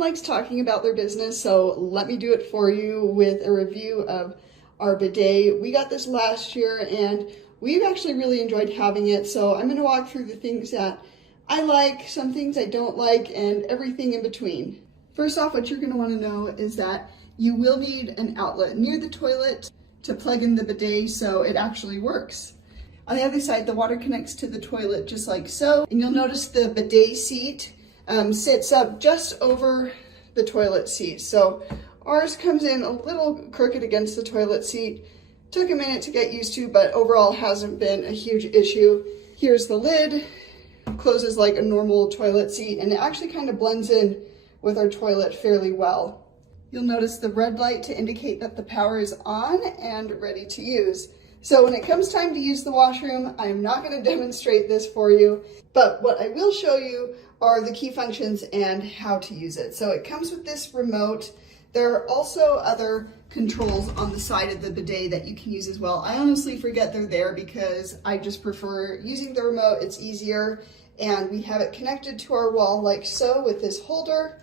likes talking about their business, so let me do it for you with a review of our bidet. We got this last year and we've actually really enjoyed having it, so I'm going to walk through the things that I like, some things I don't like, and everything in between. First off, what you're going to want to know is that you will need an outlet near the toilet to plug in the bidet so it actually works. On the other side, the water connects to the toilet just like so, and you'll notice the bidet seat sits up just over the toilet seat. So ours comes in a little crooked against the toilet seat. Took a minute to get used to, but overall hasn't been a huge issue. Here's the lid, closes like a normal toilet seat, and it actually kind of blends in with our toilet fairly well. You'll notice the red light to indicate that the power is on and ready to use. So when it comes time to use the washroom, I'm not going to demonstrate this for you, but what I will show you are the key functions and how to use it. So it comes with this remote. There are also other controls on the side of the bidet that you can use as well. I honestly forget they're there because I just prefer using the remote. It's easier, and we have it connected to our wall like so with this holder.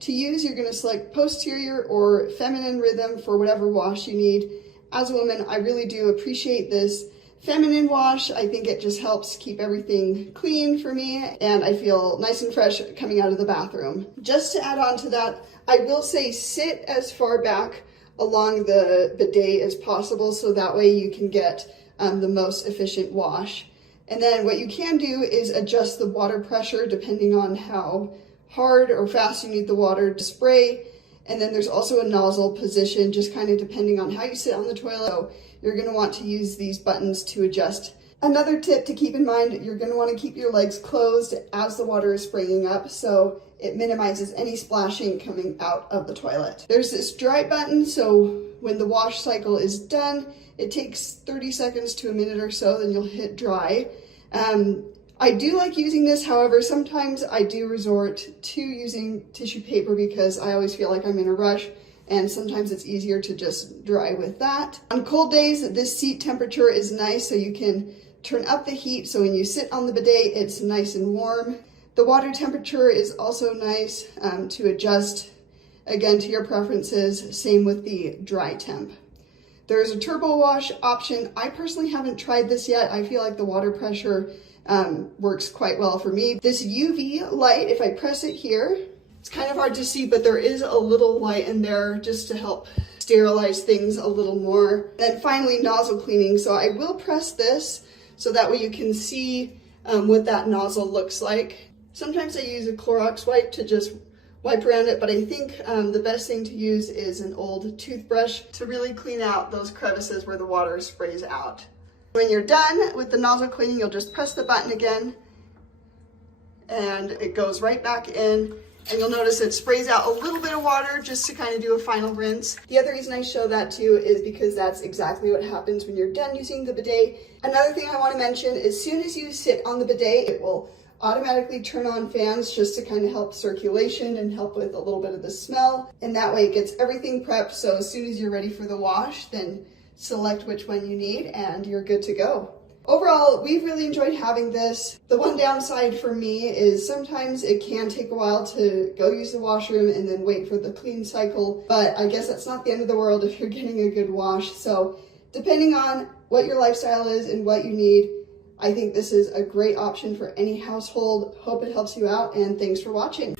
To use, you're going to select posterior or feminine rhythm for whatever wash you need. As a woman, I really do appreciate this feminine wash. I think it just helps keep everything clean for me, and I feel nice and fresh coming out of the bathroom. Just to add on to that, I will say sit as far back along the bidet as possible so that way you can get the most efficient wash. And then what you can do is adjust the water pressure depending on how hard or fast you need the water to spray. And then there's also a nozzle position, just kind of depending on how you sit on the toilet. So you're going to want to use these buttons to adjust. Another tip to keep in mind, you're going to want to keep your legs closed as the water is spraying up so it minimizes any splashing coming out of the toilet. There's this dry button, so when the wash cycle is done, it takes 30 seconds to a minute or so, then you'll hit dry. I do like using this, however, sometimes I do resort to using tissue paper because I always feel like I'm in a rush, and sometimes it's easier to just dry with that. On cold days, this seat temperature is nice, so you can turn up the heat, so when you sit on the bidet, it's nice and warm. The water temperature is also nice to adjust, again, to your preferences, same with the dry temp. There's a turbo wash option. I personally haven't tried this yet. I feel like the water pressure works quite well for me. This UV light, if I press it here, it's kind of hard to see, but there is a little light in there just to help sterilize things a little more. Then finally, nozzle cleaning. So I will press this so that way you can see what that nozzle looks like. Sometimes I use a Clorox wipe to just wipe around it, but I think the best thing to use is an old toothbrush to really clean out those crevices where the water sprays out. When you're done with the nozzle cleaning, you'll just press the button again and it goes right back in, and you'll notice it sprays out a little bit of water just to kind of do a final rinse. The other reason I show that too is because that's exactly what happens when you're done using the bidet. Another thing I want to mention, as soon as you sit on the bidet, it will automatically turn on fans just to kind of help circulation and help with a little bit of the smell, and that way it gets everything prepped, so as soon as you're ready for the wash, then select which one you need and you're good to go. Overall, we've really enjoyed having this. The one downside for me is sometimes it can take a while to go use the washroom and then wait for the clean cycle, but I guess that's not the end of the world if you're getting a good wash. So depending on what your lifestyle is and what you need, I think this is a great option for any household. Hope it helps you out, and thanks for watching.